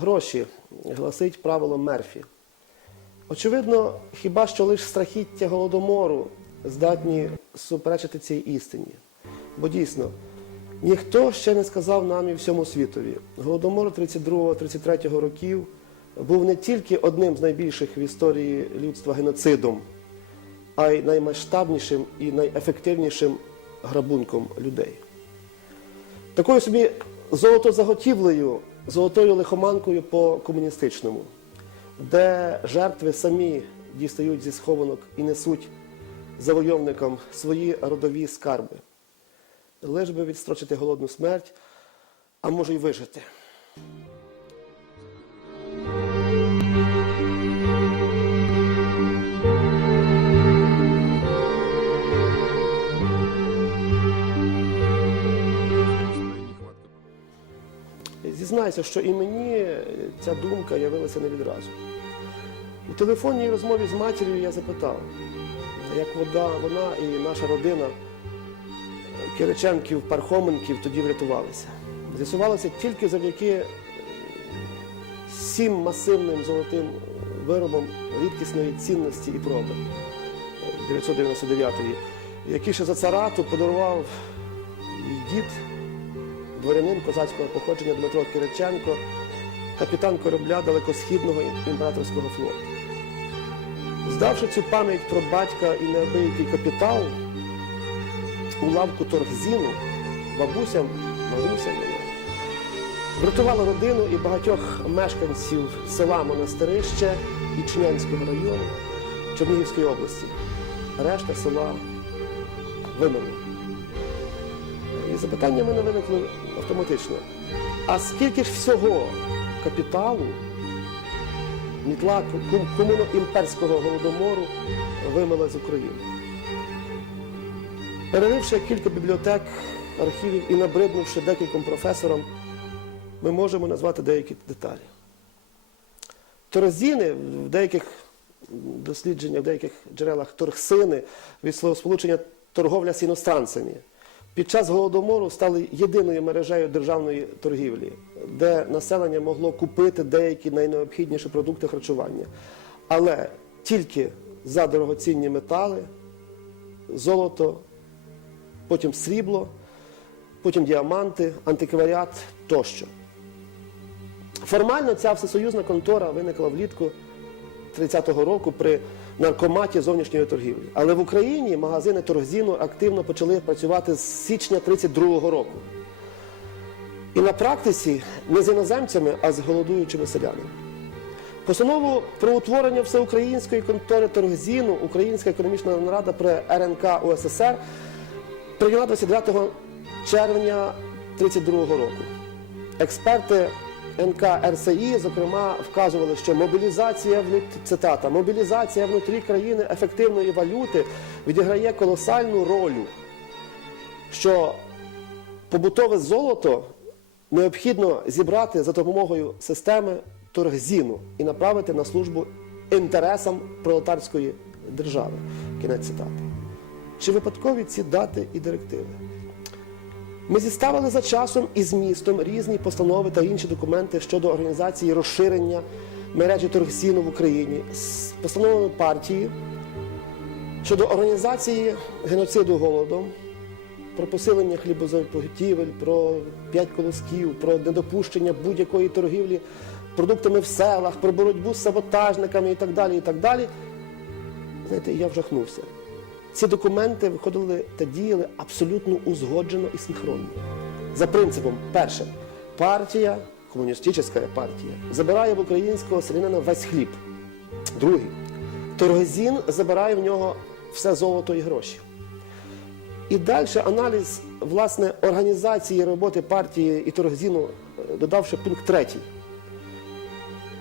гроші, гласить правило Мерфі. Очевидно, хіба що лише страхіття голодомору здатні суперечити цій істині. Бо дійсно, ніхто ще не сказав нам і всьому світові. Голодомор 32-33 років був не тільки одним з найбільших в історії людства геноцидом, а й наймасштабнішим і найефективнішим грабунком людей. Такою собі золотозаготівлею золотою лихоманкою по комуністичному, де жертви самі дістають зі схованок і несуть завойовникам свої родові скарби, лиш би відстрочити голодну смерть, а може й вижити. зізнаюся, що і мені ця думка явилася не відразу. У телефонній розмові з матір'ю я запитав, як вода, вона і наша родина Кириченків, Пархоменків тоді врятувалися. З'ясувалося тільки завдяки сім масивним золотим виробам рідкісної цінності і проби 999-ї, які ще за царату подарував її дід дворянин козацького походження Дмитро Кириченко, капітан корабля далекосхідного імператорського флоту. Здавши цю пам'ять про батька і неабиякий капітал у лавку торгзіну, бабусям, Маруся моя, врятувала родину і багатьох мешканців села Монастирище Ічнянського району Чернігівської області. Решта села вимерла запитання в мене виникло автоматично. А скільки ж всього капіталу мітла комуно-імперського голодомору вимила з України? Переривши кілька бібліотек, архівів і набриднувши декільком професорам, ми можемо назвати деякі деталі. Торзіни в деяких дослідженнях, в деяких джерелах торгсини від словосполучення торговля з іностранцями. Під час голодомору стали єдиною мережею державної торгівлі, де населення могло купити деякі найнеобхідніші продукти харчування. Але тільки за дорогоцінні метали, золото, потім срібло, потім діаманти, антикваріат тощо. Формально ця всесоюзна контора виникла влітку 30-го року при наркоматі зовнішньої торгівлі. Але в Україні магазини торгзіну активно почали працювати з січня 32-го року. І на практиці не з іноземцями, а з голодуючими селянами. Постанову про утворення всеукраїнської контори торгзіну Українська економічна нарада при РНК УССР прийняла 29 червня 32-го року. Експерти НК РСІ, зокрема, вказували, що мобілізація цитата, мобілізація внутрі країни ефективної валюти відіграє колосальну роль, що побутове золото необхідно зібрати за допомогою системи торгзіну і направити на службу інтересам пролетарської держави. Кінець цитати. Чи випадкові ці дати і директиви? Ми зіставили за часом і з містом різні постанови та інші документи щодо організації розширення мережі торгсіну в Україні з постановами партії щодо організації геноциду голодом, про посилення хлібозаготівель, про п'ять колосків, про недопущення будь-якої торгівлі продуктами в селах, про боротьбу з саботажниками і так далі. І так далі. Знаєте, я вжахнувся. Ці документи виходили та діяли абсолютно узгоджено і синхронно. За принципом, перше, партія, комуністична партія, забирає в українського селянина весь хліб. Другий, торгозін забирає в нього все золото і гроші. І далі аналіз власне, організації роботи партії і торгозіну, е, додавши пункт третій.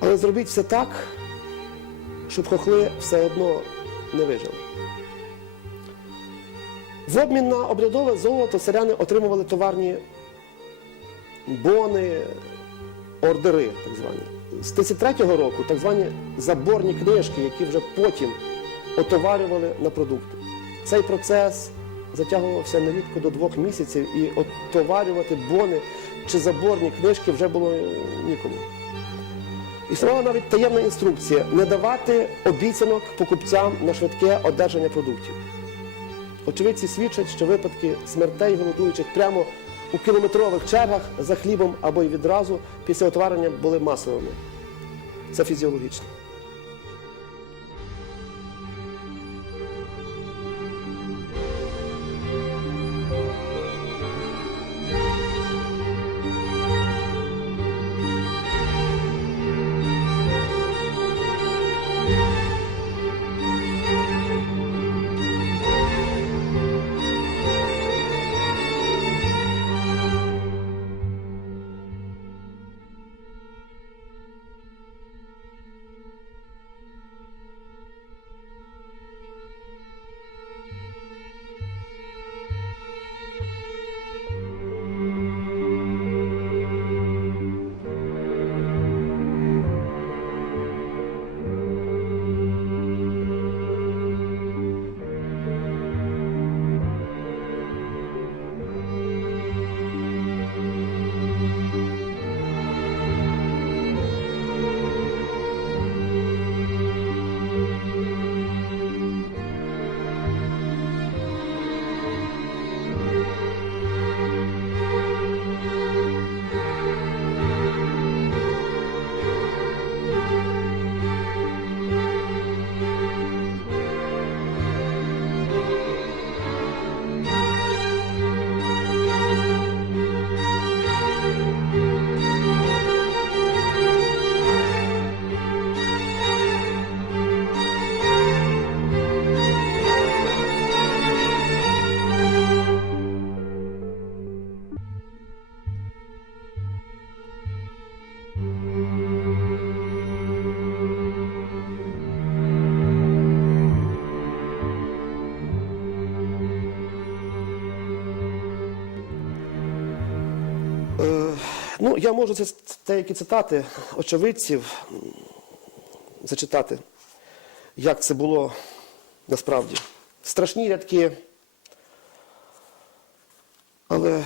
Але зробіть все так, щоб хохли все одно не вижили. В обмін на обрядове золото селяни отримували товарні бони, ордери, так звані. З 33-го року так звані заборні книжки, які вже потім отоварювали на продукти. Цей процес затягувався нерідко до двох місяців і отоварювати бони чи заборні книжки вже було нікому. Існувала навіть таємна інструкція не давати обіцянок покупцям на швидке одержання продуктів. Очевидці свідчать, що випадки смертей голодуючих прямо у кілометрових чергах за хлібом або й відразу після отварення були масовими. Це фізіологічно. Ну, я можу це деякі цитати очевидців зачитати, як це було насправді. Страшні рядки. Але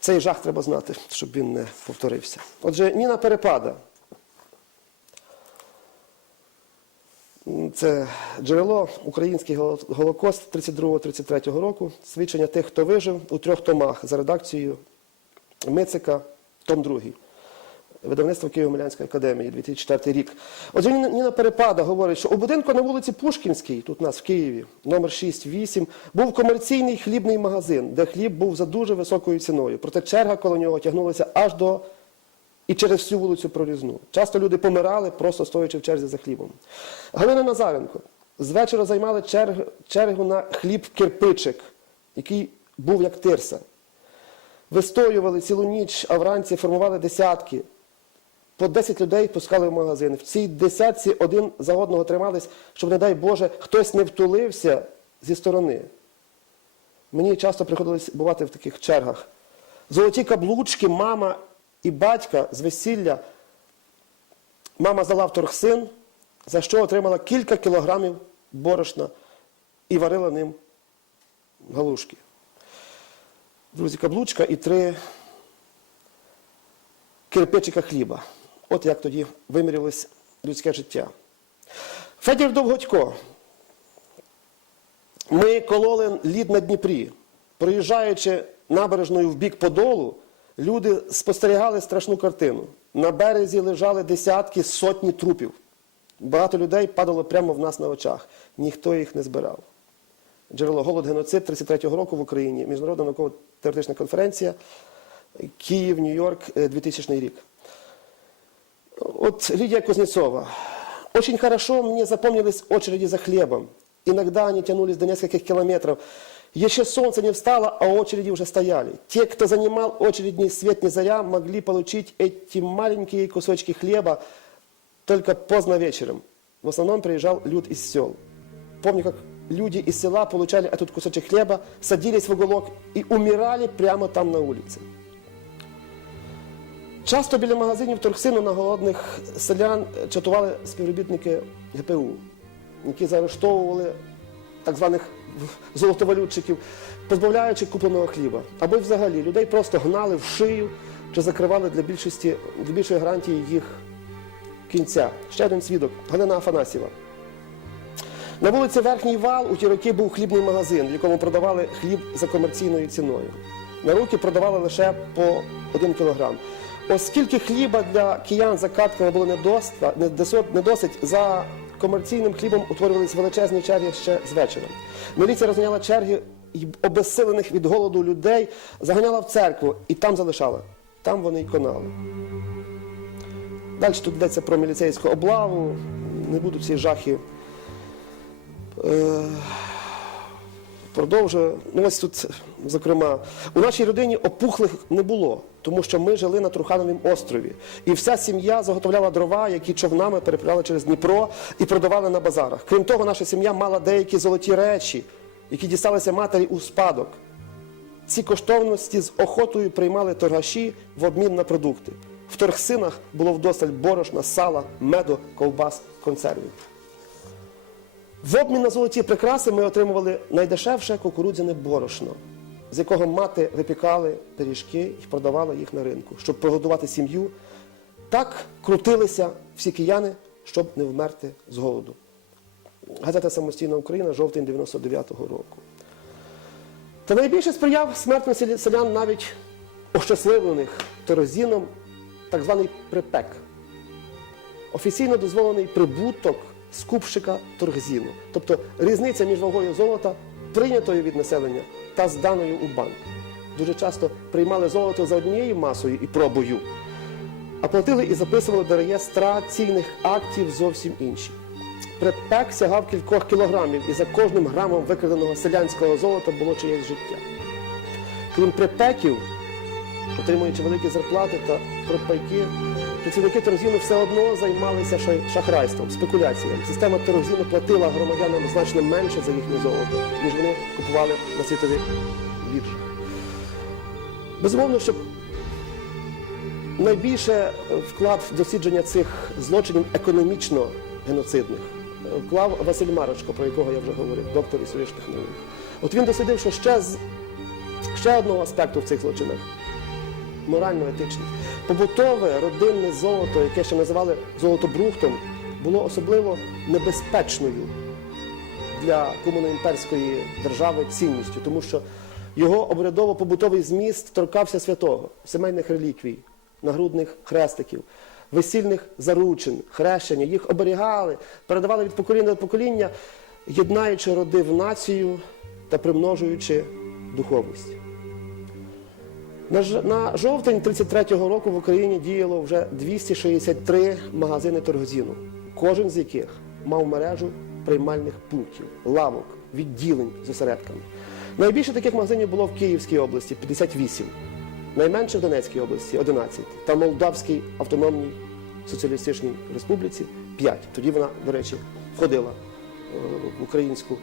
цей жах треба знати, щоб він не повторився. Отже, Ніна Перепада. Це джерело Український Голокост 32-33 року. Свідчення тих, хто вижив у трьох томах за редакцією Мицика том другий Видавництво Києво-Милянської академії 2004 рік. От Ніна Перепада говорить, що у будинку на вулиці Пушкінській, тут у нас в Києві, номер 6-8, був комерційний хлібний магазин, де хліб був за дуже високою ціною. Проте черга коло нього тягнулася аж до і через всю вулицю Прорізну. Часто люди помирали, просто стоячи в черзі за хлібом. Галина Назаренко з вечора займали чергу на хліб кирпичик, який був як тирса вистоювали цілу ніч, а вранці формували десятки. По 10 людей пускали в магазин. В цій десятці один за одного тримались, щоб, не дай Боже, хтось не втулився зі сторони. Мені часто приходилось бувати в таких чергах. Золоті каблучки, мама і батька з весілля. Мама здала в торг син, за що отримала кілька кілограмів борошна і варила ним галушки друзі, каблучка і три кирпичика хліба. От як тоді вимірялось людське життя. Федір Довгодько. Ми кололи лід на Дніпрі. Проїжджаючи набережною в бік подолу, люди спостерігали страшну картину. На березі лежали десятки сотні трупів. Багато людей падало прямо в нас на очах. Ніхто їх не збирав джерело голод, геноцид 33-го року в Україні, міжнародна науково-теоретична конференція, Київ, Нью-Йорк, 2000 е, рік. От Лидия Кузнецова. Очень хорошо мне запомнились очереди за хлебом. Иногда они тянулись до нескольких километров. Еще солнце не встало, а очереди уже стояли. Те, кто занимал очередь ни заря, могли получить эти маленькие кусочки хлеба только поздно вечером. В основном приезжал люд из сел. Помню, как люди из села получали этот кусочек хлеба, садились в уголок и умирали прямо там на улице. Часто біля магазинів Торксину на голодних селян е, чатували співробітники ГПУ, які заарештовували так званих золотовалютчиків, позбавляючи купленого хліба. Або взагалі людей просто гнали в шию чи закривали для більшості, для більшої гарантії їх кінця. Ще один свідок Галина Афанасьєва. На вулиці Верхній Вал у ті роки був хлібний магазин, в якому продавали хліб за комерційною ціною. На руки продавали лише по один кілограм. Оскільки хліба для киян за катками було не досить, за комерційним хлібом утворювалися величезні черги ще з вечора. Міліція розганяла черги обезсилених від голоду людей, заганяла в церкву і там залишала. Там вони й конали. Далі тут йдеться про міліцейську облаву, не будуть ці жахи. Е, продовжую. Ну, ось тут, зокрема, у нашій родині опухлих не було, тому що ми жили на Трухановім острові. І вся сім'я заготовляла дрова, які човнами переправляли через Дніпро і продавали на базарах. Крім того, наша сім'я мала деякі золоті речі, які дісталися матері у спадок. Ці коштовності з охотою приймали торгаші в обмін на продукти. В торгсинах було вдосталь борошна, сала, меду, ковбас, консервів. В обмін на золоті прикраси ми отримували найдешевше кукурудзяне борошно, з якого мати випікали пиріжки і продавала їх на ринку, щоб прогодувати сім'ю. Так крутилися всі кияни, щоб не вмерти з голоду. Газета Самостійна Україна, жовтень 99-го року. Та найбільше сприяв смертності селян навіть ощасливлених терозіном так званий припек. Офіційно дозволений прибуток з купщика торгзілу. Тобто різниця між вагою золота, прийнятою від населення та зданою у банк. Дуже часто приймали золото за однією масою і пробою, а платили і записували до реєстра цінних актів зовсім інші. Припек сягав кількох кілограмів, і за кожним грамом викраденого селянського золота було чиєсь життя. Крім припеків, отримуючи великі зарплати та пропайки працівники торгзіну все одно займалися шахрайством, спекуляціями. Система торгзіну платила громадянам значно менше за їхнє золото, ніж вони купували на світових біржах. Безумовно, що найбільше е, вклад в дослідження цих злочинів економічно геноцидних е, вклав Василь Марочко, про якого я вже говорив, доктор історії технології. От він дослідив, що ще ще одного аспекту в цих злочинах морально-етичних побутове родинне золото, яке ще називали золотобрухтом, було особливо небезпечною для комуноімперської держави цінністю, тому що його обрядово-побутовий зміст торкався святого, сімейних реліквій, нагрудних хрестиків. Весільних заручин, хрещення, їх оберігали, передавали від покоління до покоління, єднаючи роди в націю та примножуючи духовність. На ж на жовтень 33-го року в Україні діяло вже 263 магазини торгозіну, кожен з яких мав мережу приймальних пунктів, лавок, відділень з осередками. Найбільше таких магазинів було в Київській області 58, найменше в Донецькій області 11, та Молдавській автономній соціалістичній республіці 5. Тоді вона, до речі, входила е, в українську.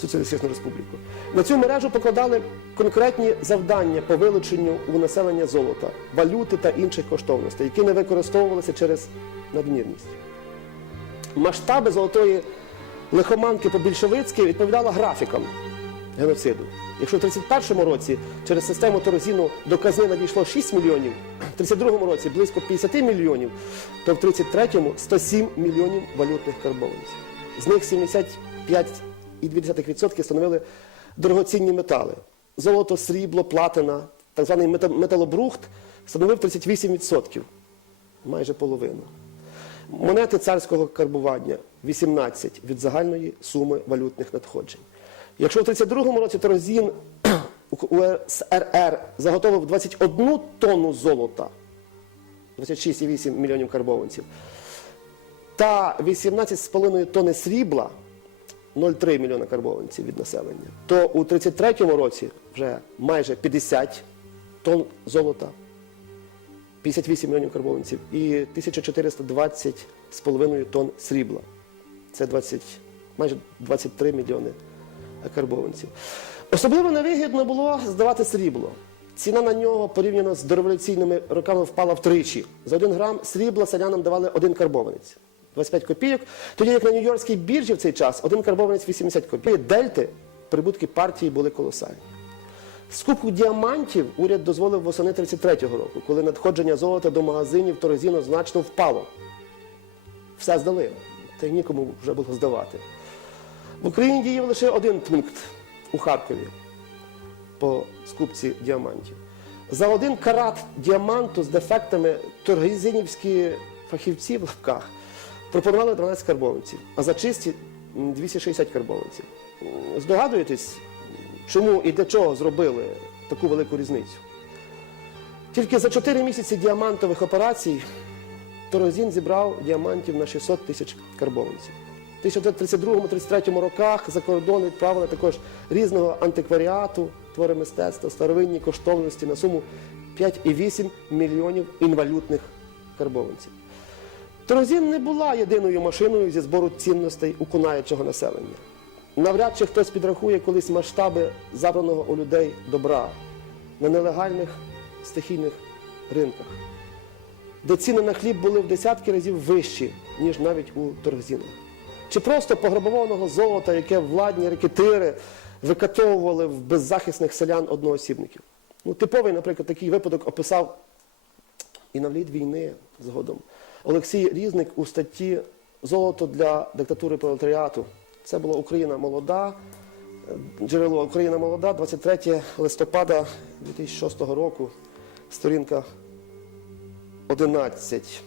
Соціалістичну Республіку. На цю мережу покладали конкретні завдання по вилученню у населення золота, валюти та інших коштовностей, які не використовувалися через надмірність. Масштаби золотої лихоманки по-більшовицьки відповідали графікам геноциду. Якщо в 31-му році через систему Торозіну до казни надійшло 6 мільйонів, в 32-му році близько 50 мільйонів, то в 33-му 107 мільйонів валютних карбованців. З них 75 2,2% становили дорогоцінні метали. Золото, срібло, платина, так званий металобрухт становив 38%, майже половину. Монети царського карбування 18 від загальної суми валютних надходжень. Якщо в 32-му році Торозін УСРР заготовив 21 тонну золота, 26,8 мільйонів карбованців, та 18,5 тонни срібла. 0,3 мільйона карбованців від населення, то у 33-му році вже майже 50 тонн золота, 58 мільйонів карбованців і 1420,5 тонн срібла. Це 20, майже 23 мільйони карбованців. Особливо невигідно було здавати срібло. Ціна на нього порівняно з дореволюційними роками впала втричі. За один грам срібла селянам давали один карбованець. 25 копійок. Тоді як на Нью-Йоркській біржі в цей час один карбованець 80 копійок. Дельти прибутки партії були колосальні. Скупку діамантів уряд дозволив восени 33-го року, коли надходження золота до магазинів торезіно значно впало. Все здали. Та й нікому вже було здавати. В Україні діяв лише один пункт у Харкові по скупці діамантів. За один карат діаманту з дефектами торгізинівські фахівці в лапках Пропонували 12 карбованців, а за чисті 260 карбованців. Здогадуєтесь, чому і для чого зробили таку велику різницю? Тільки за 4 місяці діамантових операцій Торозін зібрав діамантів на 600 тисяч карбованців. У 1932-33 роках за кордон відправили також різного антикваріату, твори мистецтва, старовинні коштовності на суму 5,8 мільйонів інвалютних карбованців. Терезін не була єдиною машиною зі збору цінностей у кунаючого населення. Навряд чи хтось підрахує колись масштаби забраного у людей добра на нелегальних стихійних ринках, де ціни на хліб були в десятки разів вищі, ніж навіть у торгзінах. Чи просто пограбованого золота, яке владні рекетири викатовували в беззахисних селян одноосібників. Ну, Типовий, наприклад, такий випадок описав і на вліт війни згодом. Олексій Різник у статті Золото для диктатури пролетаріату. Це була Україна молода, е, джерело Україна молода, 23 листопада 2006 року, сторінка 11.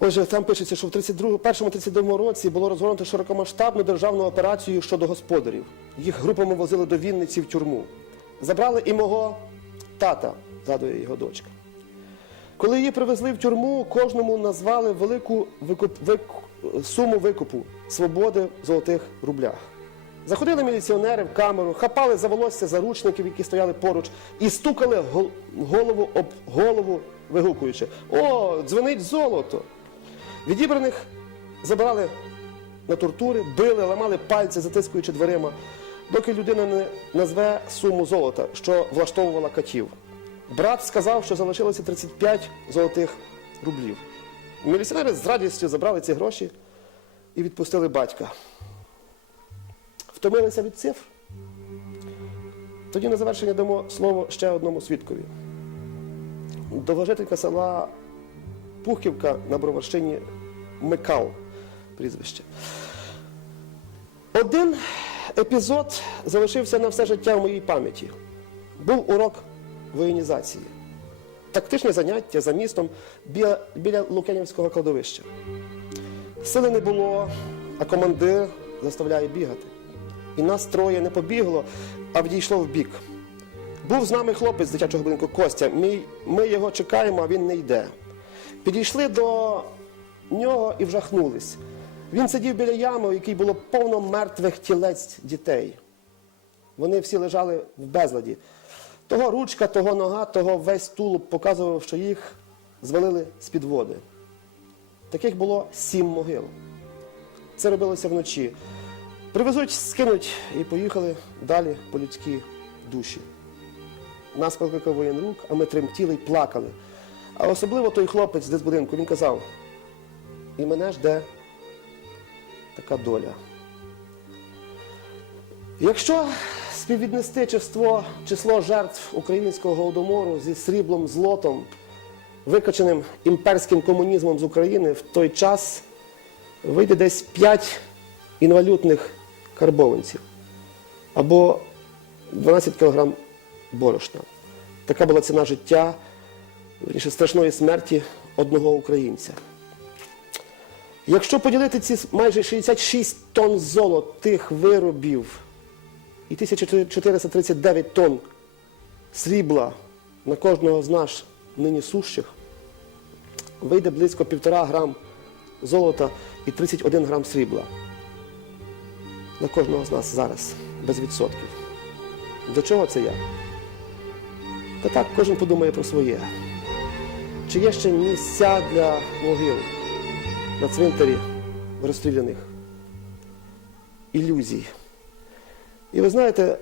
Отже, там пишеться, що в 1932-1932 році було розгорнуто широкомасштабну державну операцію щодо господарів. Їх групами возили до Вінниці в тюрму. Забрали і мого тата, згадує його дочка. Коли її привезли в тюрму, кожному назвали велику викуп, вик, суму викупу свободи в золотих рублях. Заходили міліціонери в камеру, хапали за волосся заручників, які стояли поруч, і стукали голову об голову, вигукуючи: О, дзвонить золото! Відібраних забирали на тортури, били, ламали пальці, затискуючи дверима, доки людина не назве суму золота, що влаштовувала катів. Брат сказав, що залишилося 35 золотих рублів. Міліціонери з радістю забрали ці гроші і відпустили батька. Втомилися від цифр. Тоді на завершення дамо слово ще одному свідкові. Довожителька села Пухівка на Броварщині Микал прізвище. Один епізод залишився на все життя в моїй пам'яті. Був урок воєнізації, тактичне заняття за містом біля, біля Лукянівського кладовища. Сили не було, а командир заставляє бігати. І нас троє не побігло, а відійшло в бік. Був з нами хлопець з дитячого будинку Костя. Ми, ми його чекаємо, а він не йде. Підійшли до нього і вжахнулись. Він сидів біля ями, у якій було повно мертвих тілець дітей. Вони всі лежали в безладі. Того ручка, того нога, того весь тулуб показував, що їх звалили з-під води. Таких було сім могил. Це робилося вночі. Привезуть, скинуть і поїхали далі по людській душі. Нас покликав воєн рук, а ми тремтіли й плакали. А особливо той хлопець з будинку, він казав, і мене жде така доля. Якщо Співвіднести число, число жертв українського голодомору зі сріблом злотом, викоченим імперським комунізмом з України, в той час вийде десь 5 інвалютних карбованців або 12 кг борошна. Така була ціна життя верніше, страшної смерті одного українця. Якщо поділити ці майже 66 тонн золотих виробів і 1439 тонн срібла на кожного з нас нині сущих, вийде близько півтора грам золота і 31 грам срібла. На кожного з нас зараз, без відсотків. До чого це я? Та так кожен подумає про своє. Чи є ще місця для могил на цвинтарі розстріляних ілюзій? І ви знаєте,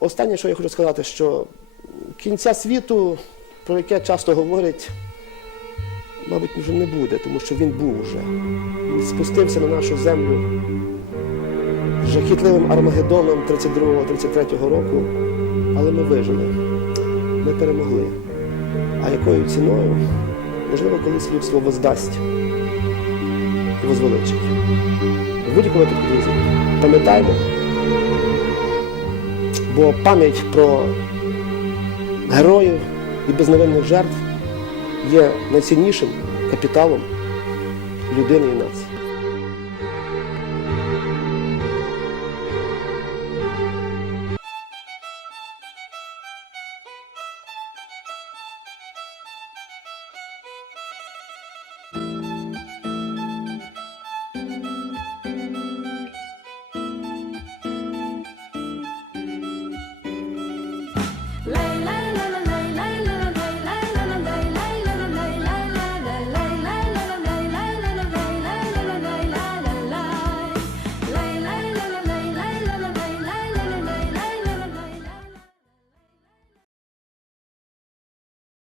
останнє, що я хочу сказати, що кінця світу, про яке часто говорять, мабуть, вже не буде, тому що він був уже. Він спустився на нашу землю жахітливим Армагеддоном 32-33 року, але ми вижили, ми перемогли. А якою ціною, можливо, колись людство воздасть і возвеличить. В будь-якому випадку, друзі, пам'ятаємо бо пам'ять про героїв і безневинних жертв є найціннішим капіталом людини і нації.